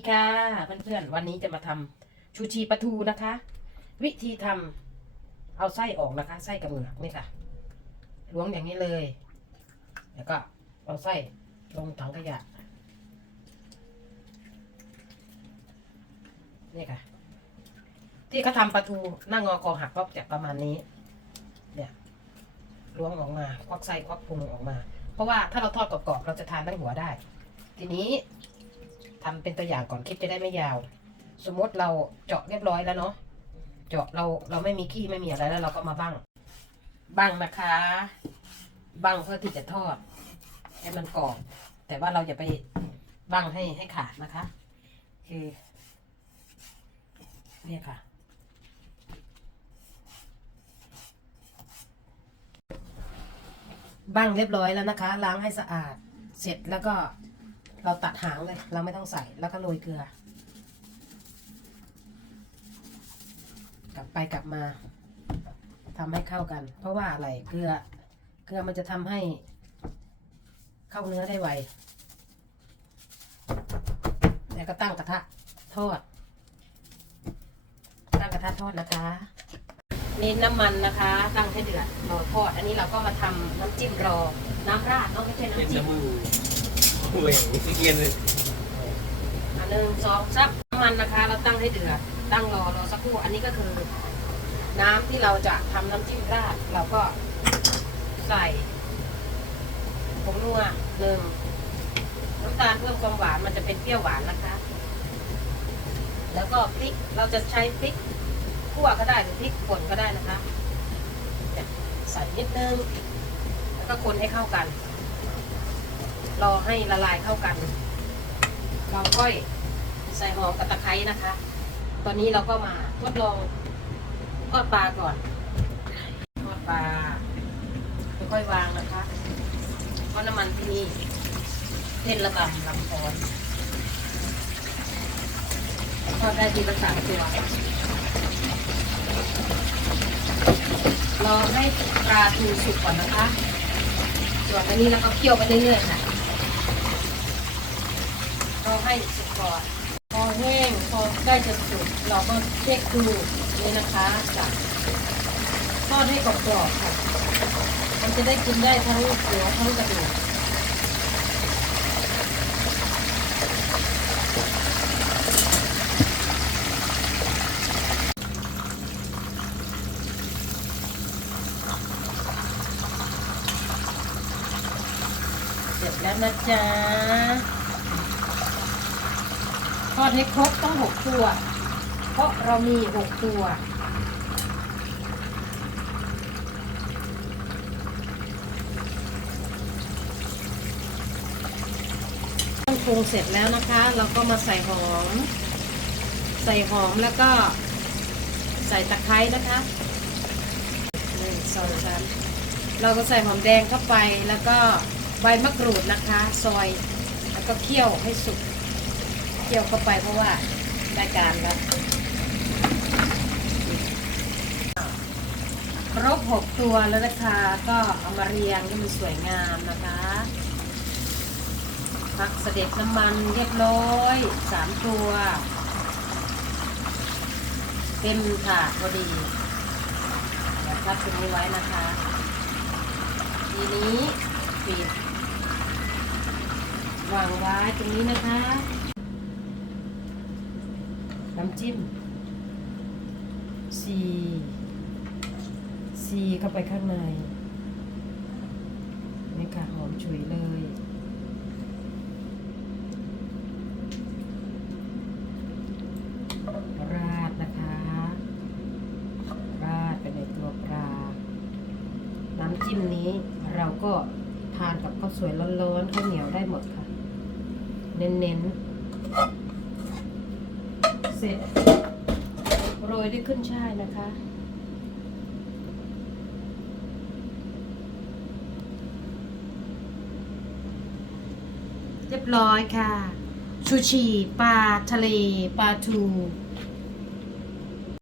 ดีค่ะเพื่อนๆวันนี้จะมาทำชูชีปลาทูนะคะ วิธีทำเอาไส้ออกนะคะ ไส้กับเหงือกนี่ค่ะล้วงอย่างนี้เลย แล้วก็เอาไส้ลงถังขยะนี่ค่ะ ที่เขาทำปลาทูหน้างอคอหักก็จะประมาณนี้ เนี่ยล้วงออกมาควักไส้ควักพุงออกมา เพราะว่าถ้าเราทอดกรอบๆเราจะทานทั้งหัวได้ ทีนี้ ทำเป็นตัวอย่างก่อนคลิปจะได้ไม่ยาว สมมติเราเจาะเรียบร้อยแล้วเนาะเจาะเราเราไม่มีขี้ไม่มีอะไรแล้วเราก็มาบั้งบั้งนะคะบั้งเพื่อที่จะทอด ให้มันกรอบแต่ว่าเราอย่าไปบั้งให้ให้ขาดนะคะ คือเนี่ยค่ะบั้งเรียบร้อยแล้วนะคะ ล้างให้สะอาดเสร็จแล้วก็ เราตัดหางเลย เราไม่ต้องใส่แล้วก็โรยเกลือ กลับไปกลับมาทำให้เข้ากัน เพราะว่าอะไรเกลือ เกลือมันจะทำให้ เข้าเนื้อได้ไวแล้วก็ตั้งกระทะทอด ตั้งกระทะทอดนะคะนี่น้ำมันนะคะ ตั้งให้เดือดรอทอด อันนี้เราก็มาทำน้ำจิ้มรอ น้ำราดเนาะไม่ใช่น้ำจิ้ม เหว่งเกียนเลยอันหนึ่งสองซับน้ำมันนะคะเราตั้งให้เดือดตั้งรอรอสักครู่อันนี้ก็คือ น้ำที่เราจะทำน้ำจิ้มราดเราก็ใส่ผงนัวหนึ่งน้ำตาลเพิ่มความหวานมันจะเป็นเปรี้ยวหวานนะคะ แล้วก็พริกเราจะใช้พริกขั่วก็ได้หรือพริกป่นก็ได้นะคะใส่นิดนึงแล้วก็คนให้เข้ากัน รอให้ละลายเข้ากัน เราค่อยใส่หอมกับตะไคร้นะคะ ตอนนี้เราก็มาทดลองทอดปลาก่อนทอดปลาค่อยๆวางนะคะเพราะน้ำมันที่นี่เส้นระบำลำพอนทอดได้ทีละสามตัวรอให้ปลาทูสุกก่อนนะคะ ส่วนอันนี้เราก็เคี่ยวไปเรื่อยๆค่ะ ให้สุกก่อนพอแห้งพอใกล้จะสุกเราก็เช็คดูนี่นะคะจับทอดให้กรอบๆค่ะ มันจะได้กินได้ทั้งหัวทั้งกระดูกเสร็จแล้วนะจ๊ะ ทอดให้ครบต้องหกตัว เพราะเรามีหกตัว ต้องปรุงเสร็จแล้วนะคะ เราก็มาใส่หอม ใส่หอมแล้วก็ ใส่ตะไคร้นะคะหนึ่งสองสามเราก็ใส่หอมแดงเข้าไปแล้วก็ใบมะกรูดนะคะ ซอย แล้วก็เคี่ยวให้สุก จียวเข้าไปเพราะว่าได้การแล้วครบหกตัวแล้วนะคะก็เอามาเรียงให้มันสวยงามนะคะพักเสด็จน้ำมันเรียบร้อยสามตัว เต็มถาดพอดีเดี๋ยวพักตรงนี้ไว้นะคะ ทีนี้ปิดวางไว้ตรงนี้นะคะ น้ำจิ้มซีซีเข้าไปข้างในนี่ค่ะหอมฉุยเลย ราดนะคะ ราดไปในตัวปลา น้ำจิ้มนี้เราก็ทานกับข้าวสวยร้อนๆข้าวเหนียวได้หมดค่ะ เน้นๆ เสร็จ โรยด้วยขึ้นช่ายนะคะ เรียบร้อยค่ะชูชีปลาทะเลปลาทู